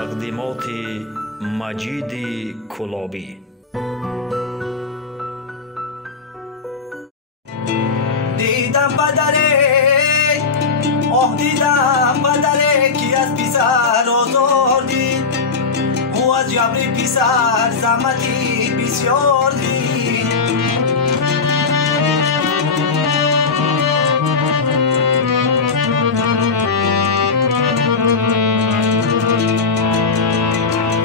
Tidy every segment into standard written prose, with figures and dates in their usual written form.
تقدیمات مجید کلابی. دیدم پدره، دیدم پدره که از پسر آزار دید، او از جبر پسر زحمتی بسیار دید.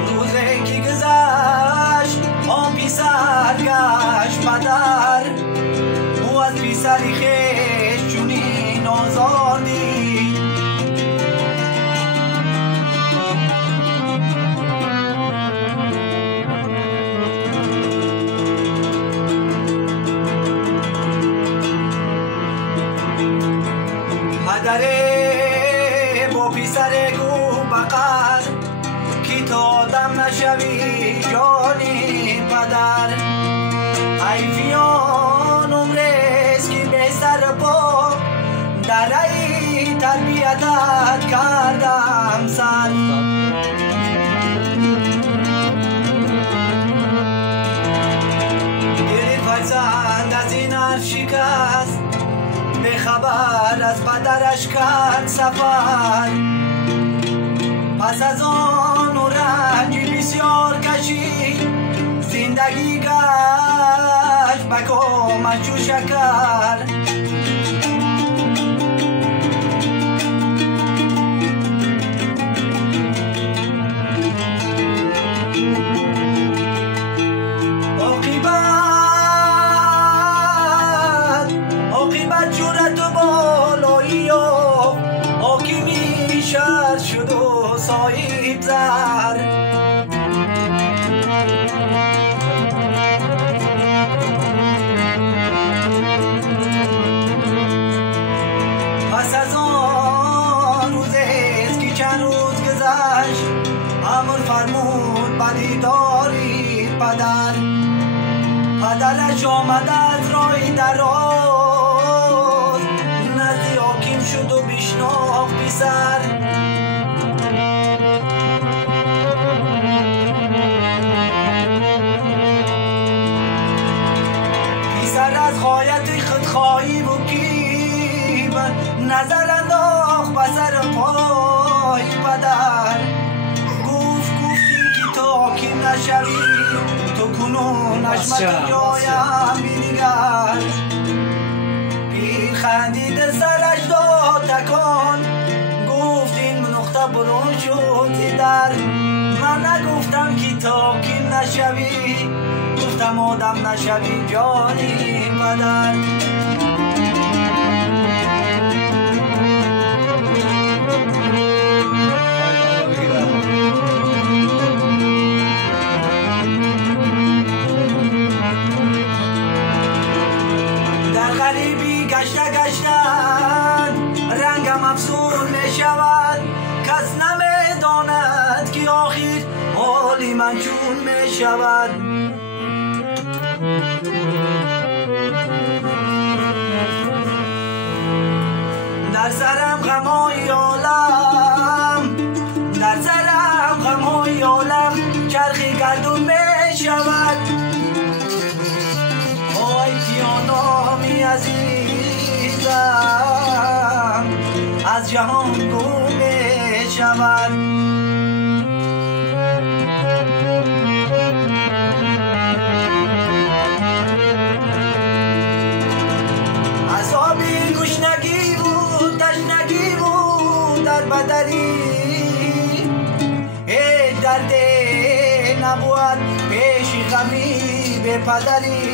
روزی که گذشت آن پسر گشت پدر، او از پسر خویش چنین آزار دید. پدره با پسر گو بقر که تا دم نشوی جانی پدر، حیفیان عمرست که به سر پا در ای تربیتت کردم سر. دل فرزند از این حرف شکست، به خبر از پدرش کرد سفر. پس از آن و رنج بسیار کشید، زندگی گشت به کامش چو شکر. عاقبت جرأت و بالایی یافت، حاکمی شهر شد و صاحب زر. پس از آن روزست که چند روز گذشت، امر فرمود به دیداری پدر. پدرش آمد از راه دراز، نزد حاکم شد و بشناخت پسر. پسر از غایت خودخواهی و کیب، نظر انداخت به سر پای پدر. گفتی که تو حاکم نشوی، تو کنون حشمت جایم بینگر. پیر خندید سرش داد تکان، گفت این نقطه برون شد در. من نگفتم که تو حاکم نشوی، گفتم آدم نشوی جانی پدر. غریبی گشتن رنگم افسون می شود، کس نمی داند که آخر حالی من چون می شود. در سرم غمای عالم، در سرم غمای عالم، چرخی گردون می شود. آی پیانامی عزیزم، از جهان گم می شود. عذابی گشنگی بود، تشنگی بود در بدری، هیچ درد نبود پیش غمی به پدری.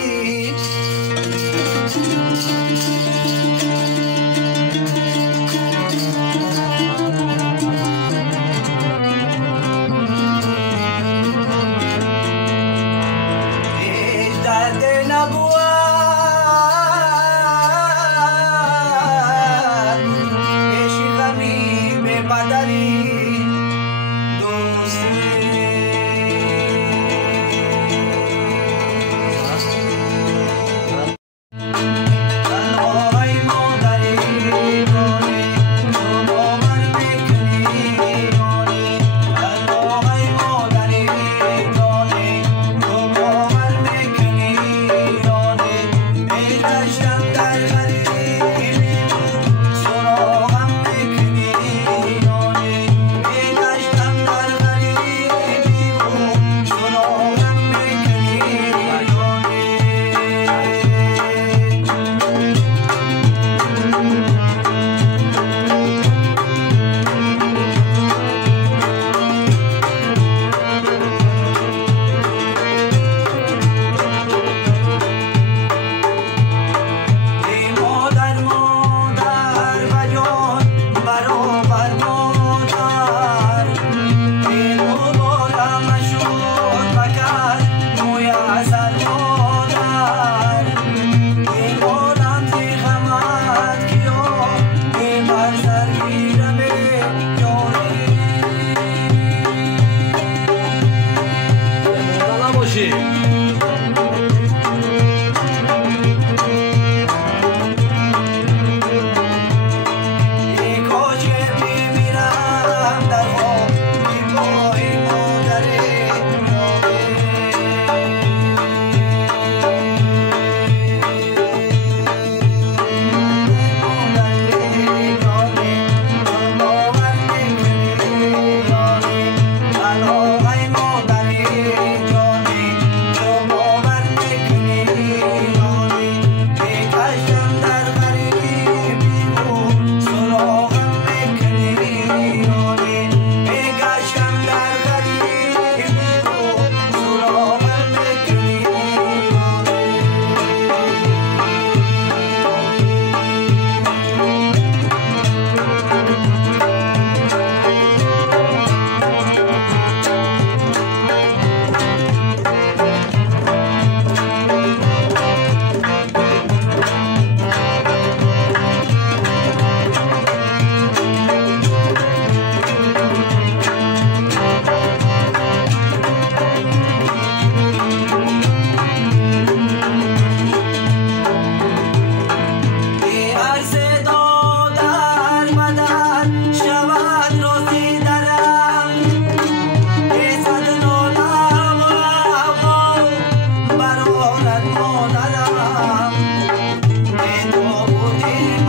شدی